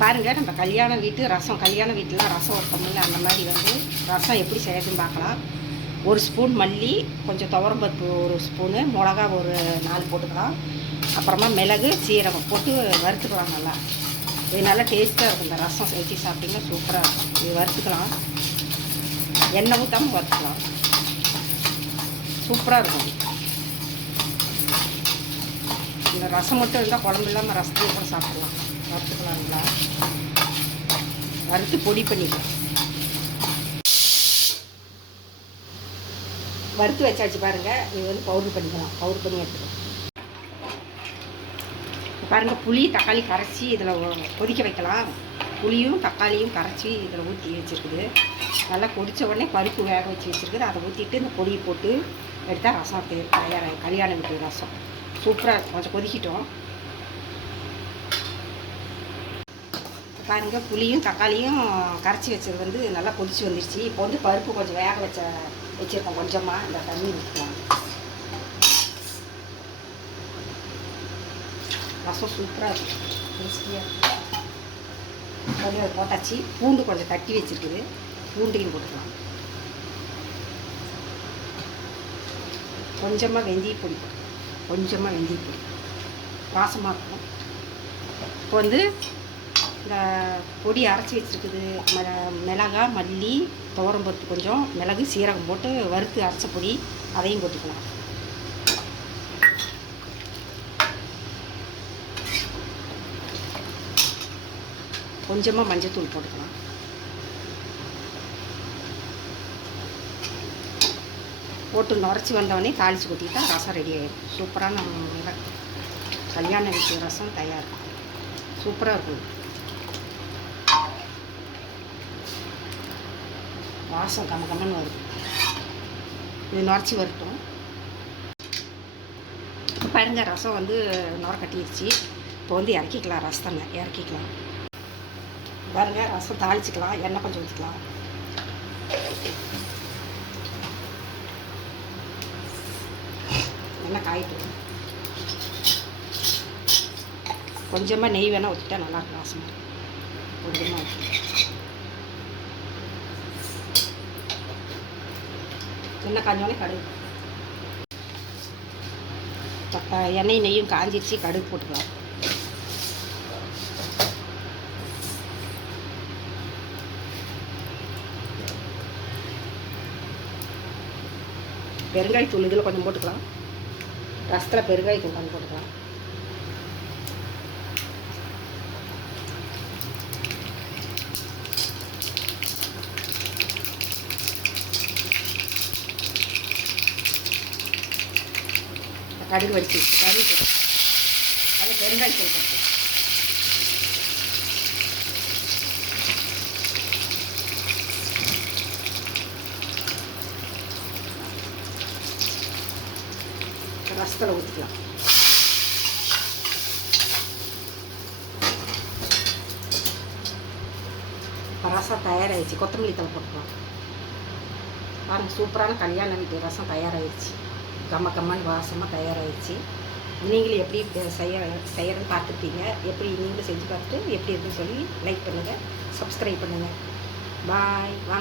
பாருங்கள் நம்ம கல்யாண வீட்டு ரசம் கல்யாண வீட்டிலாம் ரசம் வைப்போம்ல அந்த மாதிரி வந்து ரசம் எப்படி செய்யறதுன்னு பார்க்கலாம். ஒரு ஸ்பூன் மல்லி கொஞ்சம் துவரம்பருப்பு ஒரு ஸ்பூனு மிளகா ஒரு நாலு போட்டுக்கலாம். அப்புறமா மிளகு சீரகம் போட்டு வறுத்துக்கலாம் நல்லா. இது நல்லா டேஸ்ட்டாக இருக்கும். இந்த ரசம் வச்சு சாப்பிட்டிங்கன்னா சூப்பராக இருக்கும். இது வறுத்துக்கலாம். எண்ணெய் ஊற்றாமல் வறுத்துக்கலாம். சூப்பராக இருக்கும். இந்த ரசம் மட்டும் இருந்தால் குழம்பு இல்லாமல் ரசத்தையும் கூட சாப்பிடலாம். வறுத்துக்கலாம் வறுத்து பொடி பண்ணிக்கலாம். வறுத்து வச்சாச்சு பாருங்கள் இது வந்து பவுடர் பண்ணிக்கலாம். பவுடர் பண்ணி எடுத்துக்கலாம். பாருங்கள் புளி தக்காளி கரைச்சி இதில் கொதிக்க வைக்கலாம். புளியும் தக்காளியும் கரைச்சி இதில் ஊற்றி வச்சுருக்குது. நல்லா கொதித்த உடனே பருப்பு வேக வச்சு வச்சுருக்குது. அதை ஊற்றிட்டு இந்த பொடியை போட்டு எடுத்தால் ரசம் தயாராகும் கல்யாணம் கல்யாண வீட்டு ரசம். சூப்பராக கொஞ்சம் கொதிக்கிட்டோம். பாருங்கள் புளியும் தக்காளியும் கரைச்சி வச்சது வந்து நல்லா கொதிச்சு வந்துருச்சு. இப்போ வந்து பருப்பு கொஞ்சம் வேக வச்ச வச்சுருக்கோம் கொஞ்சமாக இந்த தண்ணி ஊற்றலாம் ரசம் சூப்பராக இருக்கும் டேஸ்டியாக இருக்கும் கொஞ்சம் போட்டாச்சு. பூண்டு கொஞ்சம் தட்டி வச்சுருக்குது. பூண்டையும் போட்டுக்கலாம். கொஞ்சமாக வெந்தய பொடி கொஞ்சமாக வெந்தய பொடி வாசமாக இருக்கும். இப்போ வந்து இந்த பொடி அரைச்சி வச்சுருக்குது. மிள மிளகா மல்லி துவரம்பருப்பு கொஞ்சம் மிளகு சீரகம் போட்டு வறுத்து அரைச்ச பொடி அதையும் போட்டுக்கலாம். கொஞ்சமாக மஞ்சத்தூள் போட்டுக்கலாம். போட்டு நுரைச்சி வந்தவொடனே தாளித்து கொட்டிட்டா ரசம் ரெடி ஆகிடும் சூப்பரான கல்யாண வீட்டு ரசம் தயார். சூப்பராக இருக்கும். வாசம் கம கமன்னு வருது இது நுரைச்சி வரட்டும். இப்போ ரசம் வந்து நுர கட்டிடுச்சு இப்போ வந்து இறக்கிக்கலாம் ரசத்தை இறக்கிக்கலாம். பாருங்க ரசம் தாளிச்சிக்கலாம் எண்ணெய் கொஞ்சம் ஊற்றிக்கலாம் எண்ணெய் காயிட்டு கொஞ்சமாக நெய் வேணால் ஊற்றிட்டா நல்லாயிருக்கும் ரசம் கொஞ்சமாக எண்ணெய் காஞ்சோடனே கடுகு. தக்கா எண்ணெய் நெய்யும் காஞ்சிருச்சு கடுகு போட்டுக்கலாம். பெருங்காயத்தூள் இதில் கொஞ்சம் போட்டுக்கலாம். ரசத்தில் பெருங்காயத்தூள் கொஞ்சம் போட்டுக்கலாம். கடுகு வச்சு கடுகு அது பெருங்காய் போட்டு. ரசத்தில் ஊற்றிக்கலாம் இப்போ ரசம் தயாராகிடுச்சு கொத்தமல்லி தலை போட்டுக்கலாம். பாருங்கள் சூப்பரான கல்யாண வீட்டு ரசம் தயாராகிடுச்சு கம்ம கம்மன் வாசமாக தயாராகிடுச்சு நீங்களும் எப்படி செய்ய செய்யறன்னு பார்த்துருப்பீங்க. எப்படி நீங்களும் செஞ்சு பார்த்துட்டு எப்படி இருக்குன்னு சொல்லி லைக் பண்ணுங்கள் சப்ஸ்கிரைப் பண்ணுங்கள் பாய் வாங்க